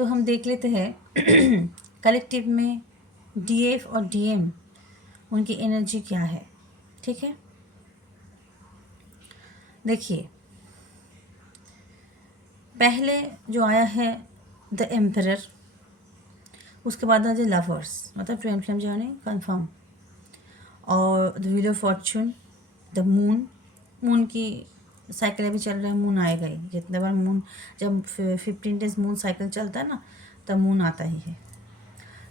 तो हम देख लेते हैं कलेक्टिव में डीएफ और डीएम उनकी एनर्जी क्या है। ठीक है, देखिए पहले जो आया है द एम्परर, उसके बाद आ जाए लवर्स, मतलब ट्विन फ्लेम जर्नी कंफर्म, और the wheel of Fortune, the moon, moon की साइकिल अभी चल रहा है, मून आएगा ही, जितने बार मून, जब 15 डेज मून साइकिल चलता है ना, तब मून आता ही है।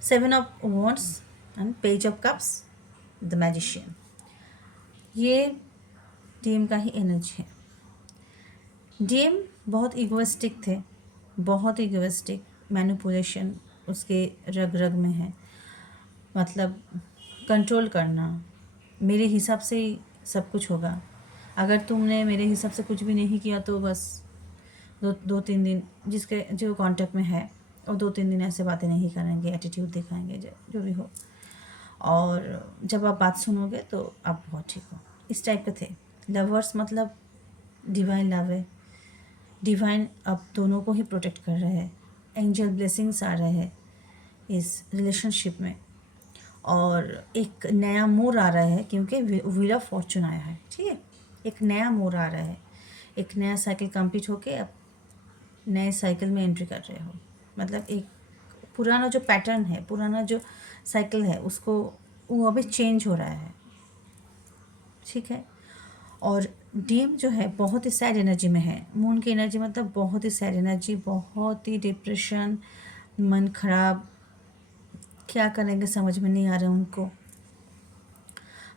7 of wands and page of cups, the magician, ये डीएम का ही एनर्जी है। डीएम बहुत इगोइस्टिक थे, बहुत इगोइस्टिक, मैनिपुलेशन उसके रग रग में है, मतलब कंट्रोल करना, मेरे हिसाब से ही सब कुछ होगा, अगर तुमने मेरे हिसाब से कुछ भी नहीं किया तो बस दो तीन दिन, जिसके जो कांटेक्ट में है, और 2-3 दिन ऐसे बातें नहीं करेंगे, एटीट्यूड दिखाएंगे, जो भी हो, और जब आप बात सुनोगे तो आप बहुत ठीक हो, इस टाइप के थे। लवर्स मतलब डिवाइन लव है, डिवाइन अब दोनों को ही प्रोटेक्ट कर रहे हैं, एंजल ब्लेसिंग्स आ रहे हैं इस रिलेशनशिप में, और एक नया मोड़ आ रहा है क्योंकि व्हील ऑफ फॉर्चून आया है। ठीक है, एक नया मोड़ आ रहा है, एक नया साइकिल कंप्लीट होके अब नए साइकिल में एंट्री कर रहे हो, मतलब एक पुराना जो पैटर्न है, पुराना जो साइकिल है, उसको वो अभी चेंज हो रहा है। ठीक है, और डीएम जो है बहुत ही सैड एनर्जी में है, मून की एनर्जी मतलब बहुत ही सैड एनर्जी, बहुत ही डिप्रेशन, मन खराब, क्या करेंगे समझ में नहीं आ रहा उनको,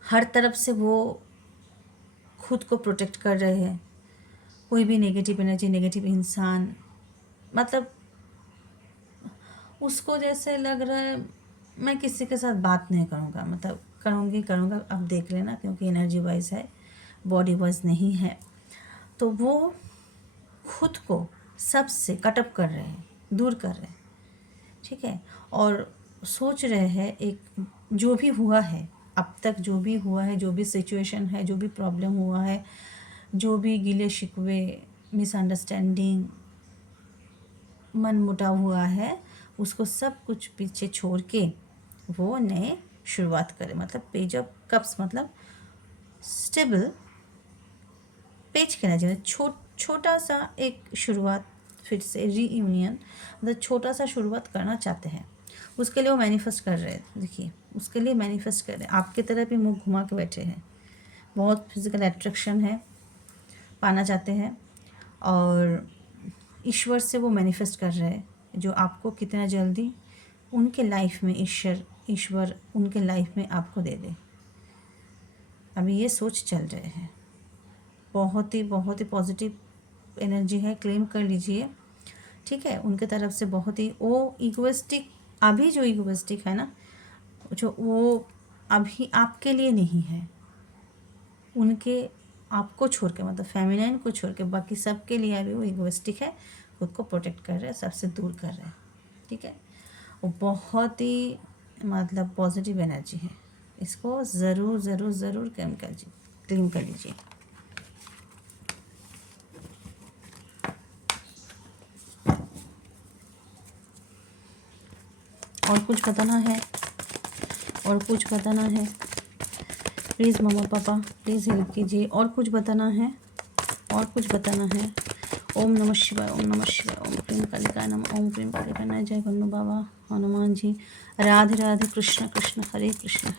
हर तरफ से वो खुद को प्रोटेक्ट कर रहे हैं, कोई भी नेगेटिव एनर्जी, नेगेटिव इंसान, मतलब उसको जैसे लग रहा है मैं किसी के साथ बात नहीं करूँगा, मतलब करूँगा, अब देख लेना, क्योंकि एनर्जी वाइज है, बॉडी वाइज नहीं है, तो वो खुद को सबसे कटअप कर रहे हैं, दूर कर रहे हैं। ठीक है, और सोच रहे हैं एक जो भी हुआ है अब तक, जो भी हुआ है, जो भी सिचुएशन है, जो भी प्रॉब्लम हुआ है, जो भी गिले शिकवे, मिसअंडरस्टैंडिंग, मन मुटाव हुआ है, उसको सब कुछ पीछे छोड़ के वो नए शुरुआत करे, मतलब पेज ऑफ कप्स मतलब स्टेबल, पेज कहना चाहिए, छोटा सा एक शुरुआत, फिर से रीयूनियन, मतलब छोटा सा शुरुआत करना चाहते हैं, उसके लिए वो मैनिफेस्ट कर रहे हैं। देखिए उसके लिए मैनिफेस्ट कर रहे हैं, आपकी तरफ ही मुंह घुमा के बैठे हैं, बहुत फिजिकल अट्रैक्शन है, पाना चाहते हैं, और ईश्वर से वो मैनिफेस्ट कर रहे हैं जो आपको कितना जल्दी उनके लाइफ में ईश्वर उनके लाइफ में आपको दे दे। अभी ये सोच चल रहे हैं, बहुत ही पॉजिटिव एनर्जी है, क्लेम कर लीजिए। ठीक है, उनके तरफ से बहुत ही वो इगोइस्टिक, अभी जो इगोइस्टिक है ना, जो वो अभी आपके लिए नहीं है, उनके आपको छोड़ के, मतलब फेमिनाइन को छोड़ के बाकी सब के लिए अभी वो इगोइस्टिक है, खुद को प्रोटेक्ट कर रहे हैं, सबसे दूर कर रहे हैं। ठीक है, वो बहुत ही मतलब पॉजिटिव एनर्जी है, इसको ज़रूर ज़रूर ज़रूर क्लेम कर लीजिए। और कुछ बताना है, और कुछ बताना है, प्लीज़ मम्मा पापा प्लीज़ हेल्प कीजिए, और कुछ बताना है, और कुछ बताना है। ओम नमः शिवाय, ओम नमः शिवाय, ओम प्रेम कालिका नमः, ओम प्रेम कालिका नमः, जय गन्नू बाबा हनुमान जी, राधे राधे, कृष्ण कृष्ण हरे कृष्ण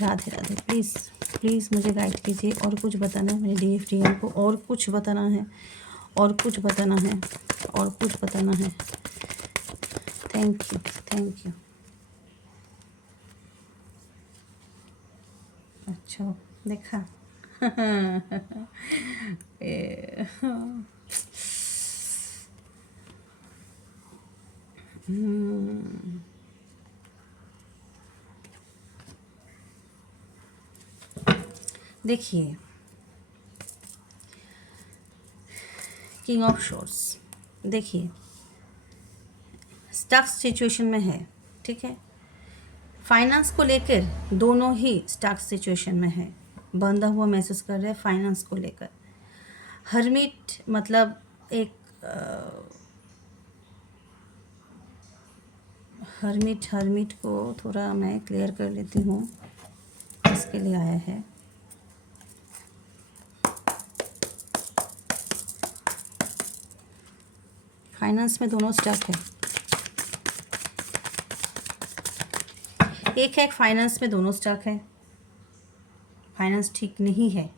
राधे राधे। प्लीज़ प्लीज़ मुझे गाइड कीजिए, और कुछ बताना है मेरे DFDM को, और कुछ बताना है, और कुछ बताना है, और कुछ बताना है। Thank you, thank you. अच्छा देखा देखिए किंग ऑफ शोर्स, देखिए स्टक सिचुएशन में है। ठीक है, फाइनेंस को लेकर दोनों ही स्टक सिचुएशन में है, बंधा हुआ महसूस कर रहे हैं फाइनेंस को लेकर। हर्मिट मतलब एक हर्मिट को थोड़ा मैं क्लियर कर लेती हूँ, इसके लिए आया है। फाइनेंस में दोनों स्टक है, एक फाइनेंस में दोनों स्टक है, फाइनेंस ठीक नहीं है,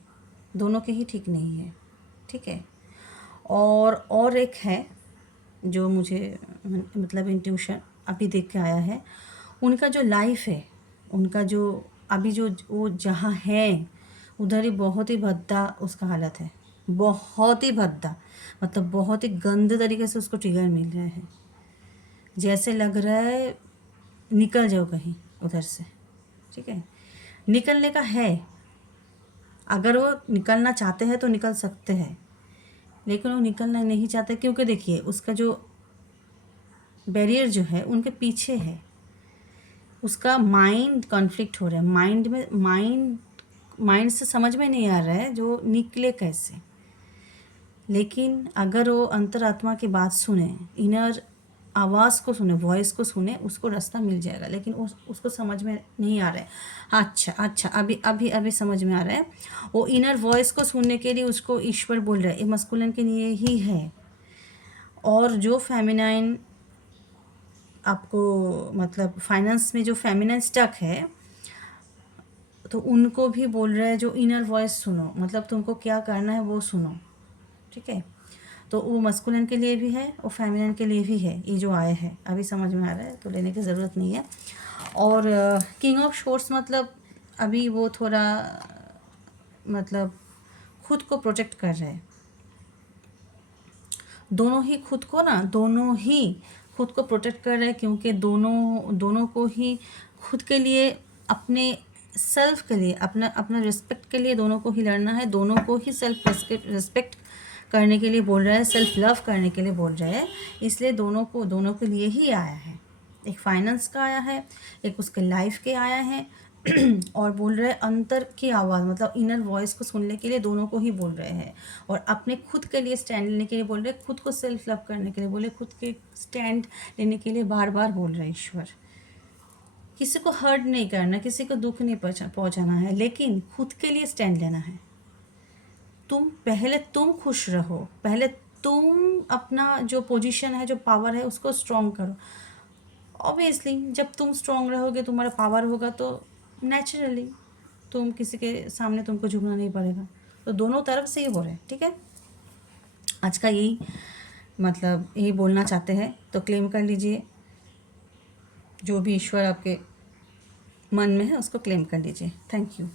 दोनों के ही ठीक नहीं है, ठीक है। और एक है जो मुझे मतलब इंट्यूशन अभी देख के आया है, उनका जो लाइफ है, उनका जो अभी जो वो जहाँ है उधर ही बहुत ही भद्दा उसका हालत है, बहुत ही भद्दा, मतलब बहुत ही गंदे तरीके से उसको ट्रिगर मिल रहा है, जैसे लग रहा है निकल जाओ कहीं उधर से, ठीक है। निकलने का है, अगर वो निकलना चाहते हैं तो निकल सकते हैं, लेकिन वो निकलना नहीं चाहते क्योंकि देखिए उसका जो बैरियर जो है उनके पीछे है, उसका माइंड कॉन्फ्लिक्ट हो रहा है, माइंड से समझ में नहीं आ रहा है जो निकले कैसे। लेकिन अगर वो अंतरात्मा की बात सुने, इनर आवाज़ को सुने, वॉइस को सुने, उसको रास्ता मिल जाएगा, लेकिन उसको समझ में नहीं आ रहा है। अच्छा अभी समझ में आ रहा है। वो इनर वॉइस को सुनने के लिए उसको ईश्वर बोल रहा है, ये मस्कुलिन के लिए ही है। और जो फेमिनाइन आपको मतलब फाइनेंस में जो फेमिनाइन स्टक है, तो उनको भी बोल रहा है जो इनर वॉइस सुनो, मतलब तुमको क्या करना है वो सुनो, ठीक है। तो वो मस्कुलिन के लिए भी है और फेमिनिन के लिए भी है, ये जो आया है अभी समझ में आ रहा है, तो लेने की ज़रूरत नहीं है। और किंग ऑफ शोर्ट्स मतलब अभी वो थोड़ा मतलब खुद को प्रोटेक्ट कर रहे हैं, दोनों ही खुद को प्रोटेक्ट कर रहे हैं, क्योंकि दोनों को ही खुद के लिए, अपने सेल्फ के लिए, अपना रिस्पेक्ट के लिए दोनों को ही लड़ना है, दोनों को ही सेल्फ रिस्पेक्ट करने के लिए बोल रहा है, सेल्फ लव करने के लिए बोल रहा है, इसलिए दोनों के लिए ही आया है। एक फाइनेंस का आया है, एक उसके लाइफ के आया है और बोल रहे हैं अंतर की आवाज़, मतलब इनर वॉइस को सुनने के लिए दोनों को ही बोल रहे हैं, और अपने खुद के लिए स्टैंड लेने के लिए बोल रहे हैं, खुद को सेल्फ लव करने के लिए बोले, खुद के स्टैंड लेने के लिए बार बार बोल रहे हैं ईश्वर। किसी को हर्ट नहीं करना, किसी को दुख नहीं पहुंचाना है, लेकिन खुद के लिए स्टैंड लेना है। तुम खुश रहो, पहले तुम अपना जो पोजीशन है, जो पावर है, उसको स्ट्रॉन्ग करो। ऑब्वियसली जब तुम स्ट्रॉन्ग रहोगे, तुम्हारा पावर होगा, तो नेचुरली तुम किसी के सामने तुमको झुकना नहीं पड़ेगा। तो दोनों तरफ से ही हो रहे हैं, ठीक है। आज का यही मतलब यही बोलना चाहते हैं, तो क्लेम कर लीजिए, जो भी ईश्वर आपके मन में है उसको क्लेम कर लीजिए। Thank you.